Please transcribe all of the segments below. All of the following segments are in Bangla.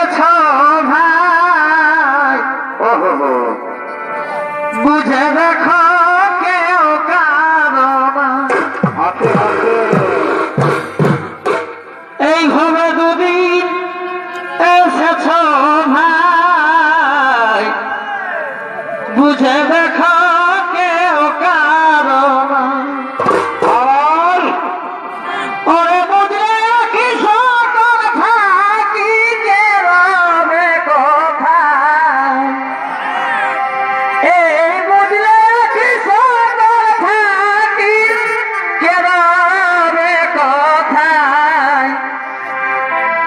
বুঝেছ ভাই? ওহো। বুঝে দেখো কেউ কারণ হাতে হাতে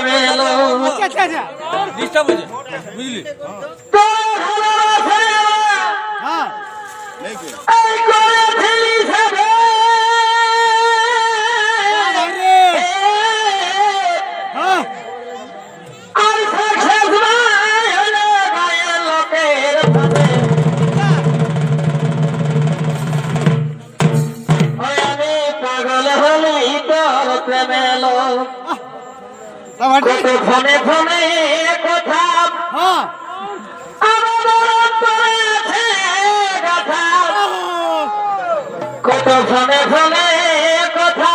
আচ্ছা আচ্ছা আচ্ছা। ডিস্টার্ব হয়েছে বুঝলি? তোর ভালোবাসা হ্যাঁ। এই করে ফেলি যাবে ফোনে ফোনে কথা। হ্যাঁ। কত ফোনে ফোনে কথা।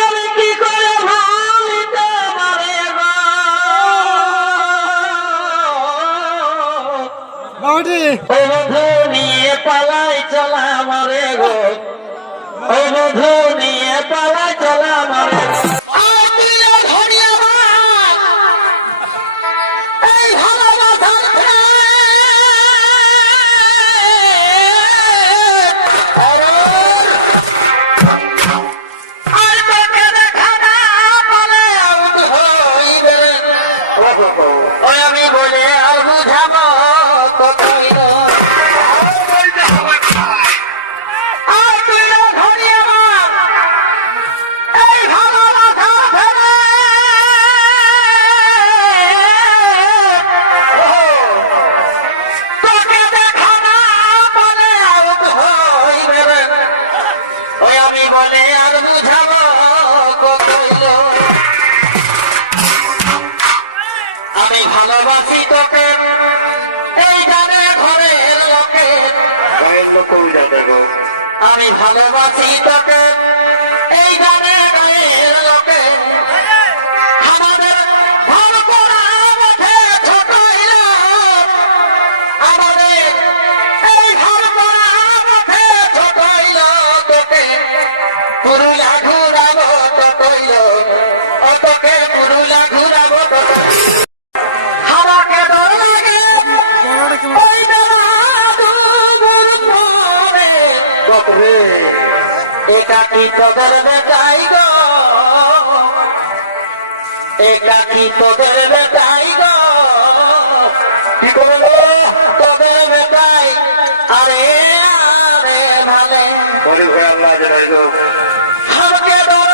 আমি কি করে ভাবি তোমারে গো? পার্টি। ও বধু নিয়ে পালাই চলা মারে গো। ও বধু নিয়ে পালাই আমি ভালোবাসি তোকে। এই বাপরে, একাকি তোদের বেটাই গো? একাকি তোদের বেটাই গো? কি করব তোদের বেটাই। আরে আরে ভালে। আমাকে ডর